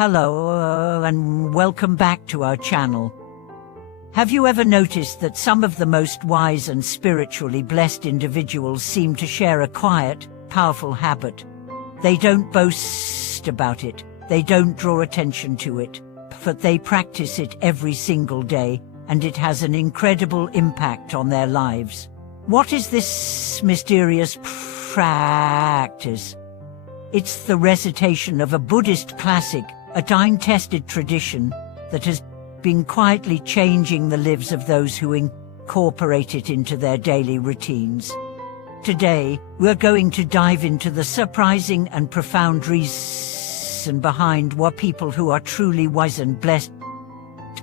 Hello, and welcome back to our channel. Have you ever noticed that some of the most wise and spiritually blessed individuals seem to share a quiet, powerful habit? They don't boast about it, they don't draw attention to it, but they practice it every single day, and it has an incredible impact on their lives. What is this mysterious practice? It's the recitation of a Buddhist classic, a time-tested tradition that has been quietly changing the lives of those who incorporate it into their daily routines. Today, we're going to dive into the surprising and profound reason behind why people who are truly wise and blessed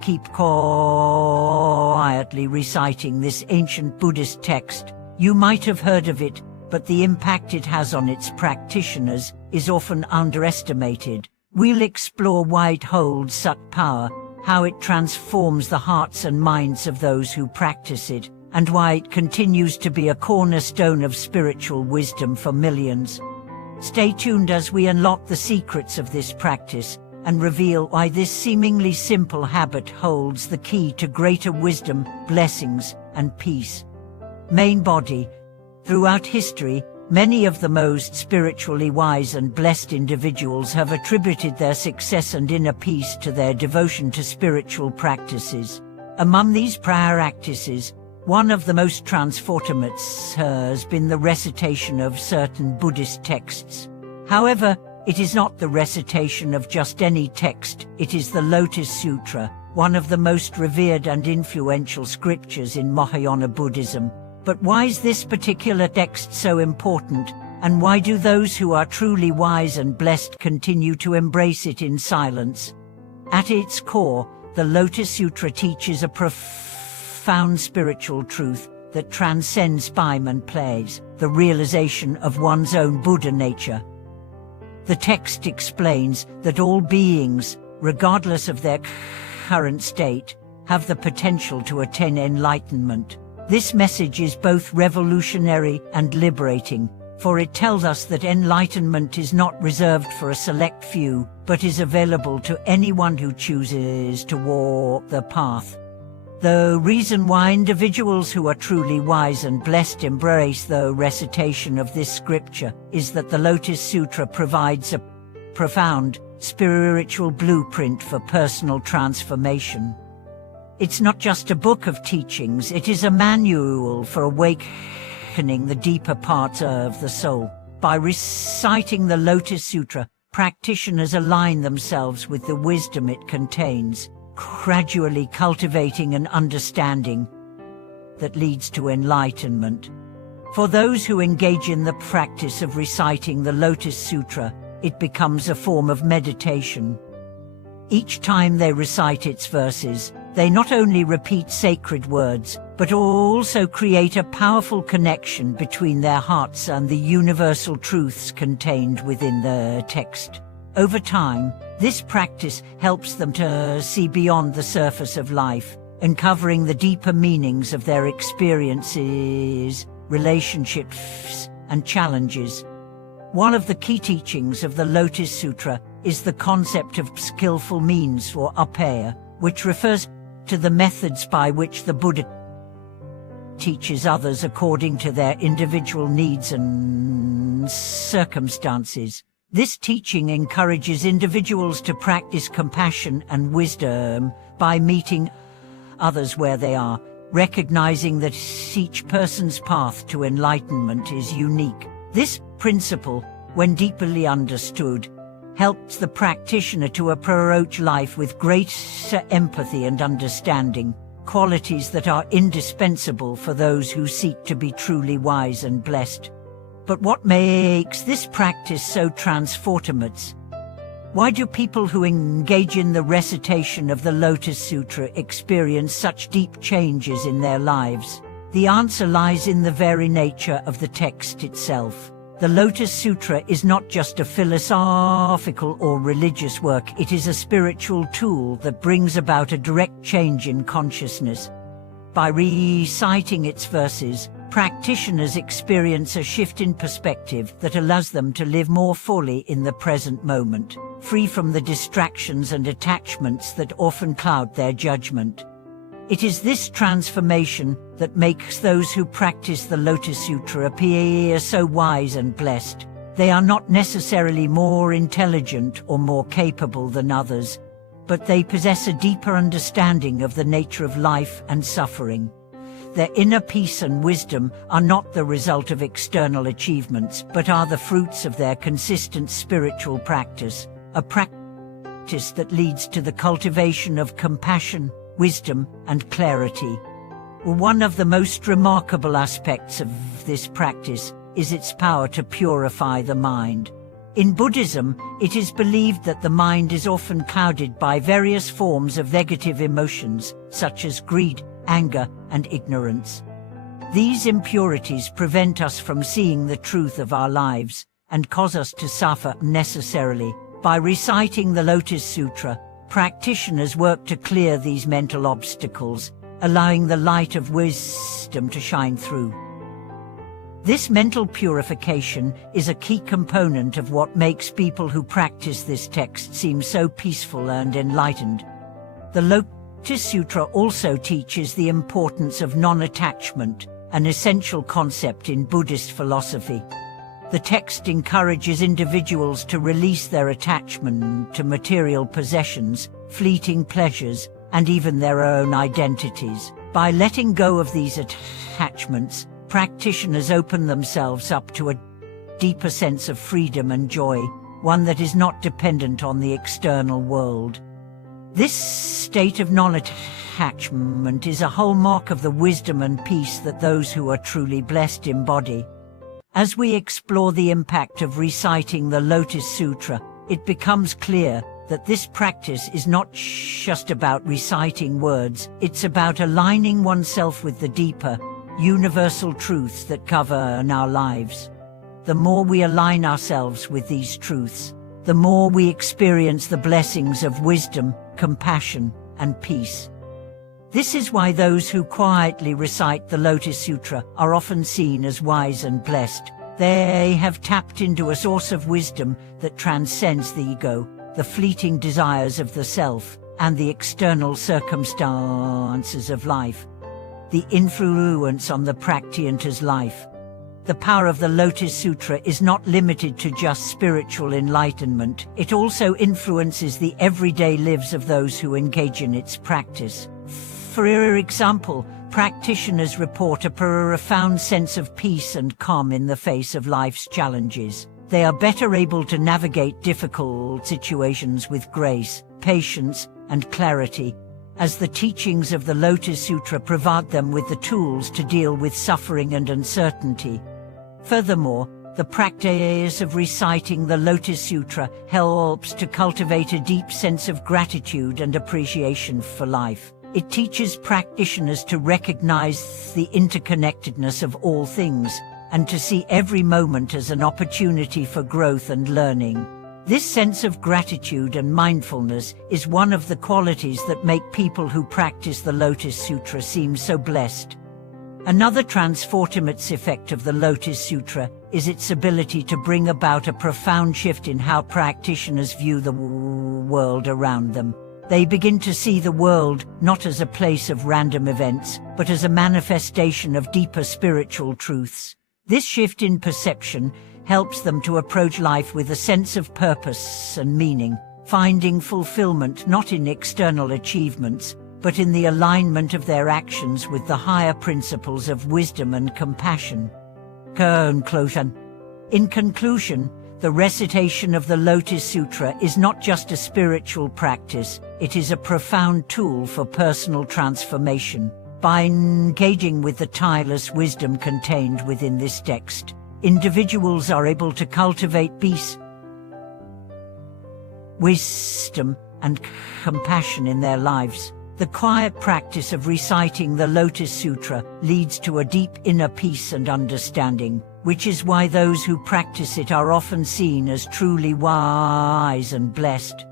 keep quietly reciting this ancient Buddhist text. You might have heard of it, but the impact it has on its practitioners is often underestimated. We'll explore why it holds such power, how it transforms the hearts and minds of those who practice it, and why it continues to be a cornerstone of spiritual wisdom for millions. Stay tuned as we unlock the secrets of this practice and reveal why this seemingly simple habit holds the key to greater wisdom, blessings, and peace. Main body. Throughout history, many of the most spiritually wise and blessed individuals have attributed their success and inner peace to their devotion to spiritual practices. Among these practices, one of the most transformative has been the recitation of certain Buddhist texts. However, it is not the recitation of just any text, it is the Lotus Sutra, one of the most revered and influential scriptures in Mahayana Buddhism. But why is this particular text so important, and why do those who are truly wise and blessed continue to embrace it in silence? At its core, the Lotus Sutra teaches a profound spiritual truth that transcends time and place, the realization of one's own Buddha nature. The text explains that all beings, regardless of their current state, have the potential to attain enlightenment. This message is both revolutionary and liberating, for it tells us that enlightenment is not reserved for a select few, but is available to anyone who chooses to walk the path. The reason why individuals who are truly wise and blessed embrace the recitation of this scripture is that the Lotus Sutra provides a profound spiritual blueprint for personal transformation. It's not just a book of teachings, it is a manual for awakening the deeper parts of the soul. By reciting the Lotus Sutra, practitioners align themselves with the wisdom it contains, gradually cultivating an understanding that leads to enlightenment. For those who engage in the practice of reciting the Lotus Sutra, it becomes a form of meditation. Each time they recite its verses, they not only repeat sacred words, but also create a powerful connection between their hearts and the universal truths contained within the text. Over time, this practice helps them to see beyond the surface of life, uncovering the deeper meanings of their experiences, relationships, and challenges. One of the key teachings of the Lotus Sutra is the concept of skillful means or upaya, which refers to the methods by which the Buddha teaches others according to their individual needs and circumstances. This teaching encourages individuals to practice compassion and wisdom by meeting others where they are, recognizing that each person's path to enlightenment is unique. This principle, when deeply understood, helps the practitioner to approach life with greater empathy and understanding, qualities that are indispensable for those who seek to be truly wise and blessed. But what makes this practice so transformative? Why do people who engage in the recitation of the Lotus Sutra experience such deep changes in their lives? The answer lies in the very nature of the text itself. The Lotus Sutra is not just a philosophical or religious work, it is a spiritual tool that brings about a direct change in consciousness. By reciting its verses, Practitioners experience a shift in perspective that allows them to live more fully in the present moment, free from the distractions and attachments that often cloud their judgment. It is this transformation that makes those who practice the Lotus Sutra appear so wise and blessed. They are not necessarily more intelligent or more capable than others, but they possess a deeper understanding of the nature of life and suffering. Their inner peace and wisdom are not the result of external achievements, but are the fruits of their consistent spiritual practice, a practice that leads to the cultivation of compassion, wisdom, and clarity. One of the most remarkable aspects of this practice is its power to purify the mind. In Buddhism, it is believed that the mind is often clouded by various forms of negative emotions, such as greed, anger, and ignorance. These impurities prevent us from seeing the truth of our lives and cause us to suffer unnecessarily. By reciting the Lotus Sutra, practitioners work to clear these mental obstacles, allowing the light of wisdom to shine through. This mental purification is a key component of what makes people who practice this text seem so peaceful and enlightened. The Lotus Sutra also teaches the importance of non-attachment, an essential concept in Buddhist philosophy. The text encourages individuals to release their attachment to material possessions, fleeting pleasures, and even their own identities. By letting go of these attachments, practitioners open themselves up to a deeper sense of freedom and joy, one that is not dependent on the external world. This state of non-attachment is a hallmark of the wisdom and peace that those who are truly blessed embody. As we explore the impact of reciting the Lotus Sutra, it becomes clear that this practice is not just about reciting words, it's about aligning oneself with the deeper, universal truths that govern our lives. The more we align ourselves with these truths, the more we experience the blessings of wisdom, compassion, and peace. This is why those who quietly recite the Lotus Sutra are often seen as wise and blessed. They have tapped into a source of wisdom that transcends the ego, the fleeting desires of the self, and the external circumstances of life. The influence on the practitioner's life. The power of the Lotus Sutra is not limited to just spiritual enlightenment. It also influences the everyday lives of those who engage in its practice. For example, practitioners report a profound sense of peace and calm in the face of life's challenges. They are better able to navigate difficult situations with grace, patience, and clarity, as the teachings of the Lotus Sutra provide them with the tools to deal with suffering and uncertainty. Furthermore, the practice of reciting the Lotus Sutra helps to cultivate a deep sense of gratitude and appreciation for life. It teaches practitioners to recognize the interconnectedness of all things and to see every moment as an opportunity for growth and learning. This sense of gratitude and mindfulness is one of the qualities that make people who practice the Lotus Sutra seem so blessed. Another transformative effect of the Lotus Sutra is its ability to bring about a profound shift in how practitioners view the world around them. They begin to see the world not as a place of random events, but as a manifestation of deeper spiritual truths. This shift in perception helps them to approach life with a sense of purpose and meaning, finding fulfillment not in external achievements, but in the alignment of their actions with the higher principles of wisdom and compassion. Conclusion. In conclusion, the recitation of the Lotus Sutra is not just a spiritual practice, it is a profound tool for personal transformation. By engaging with the tireless wisdom contained within this text, individuals are able to cultivate peace, wisdom, and compassion in their lives. The quiet practice of reciting the Lotus Sutra leads to a deep inner peace and understanding, which is why those who practice it are often seen as truly wise and blessed.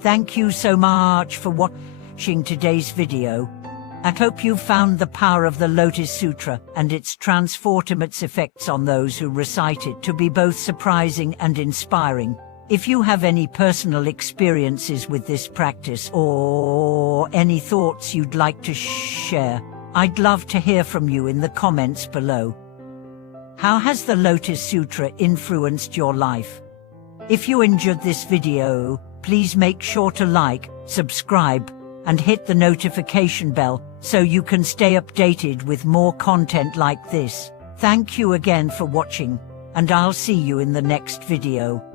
Thank you so much for watching today's video. I hope you found the power of the Lotus Sutra and its transformative effects on those who recite it to be both surprising and inspiring. If you have any personal experiences with this practice or any thoughts you'd like to share, I'd love to hear from you in the comments below. How has the Lotus Sutra influenced your life? If you enjoyed this video, please make sure to like, subscribe, and hit the notification bell so you can stay updated with more content like this. Thank you again for watching, and I'll see you in the next video.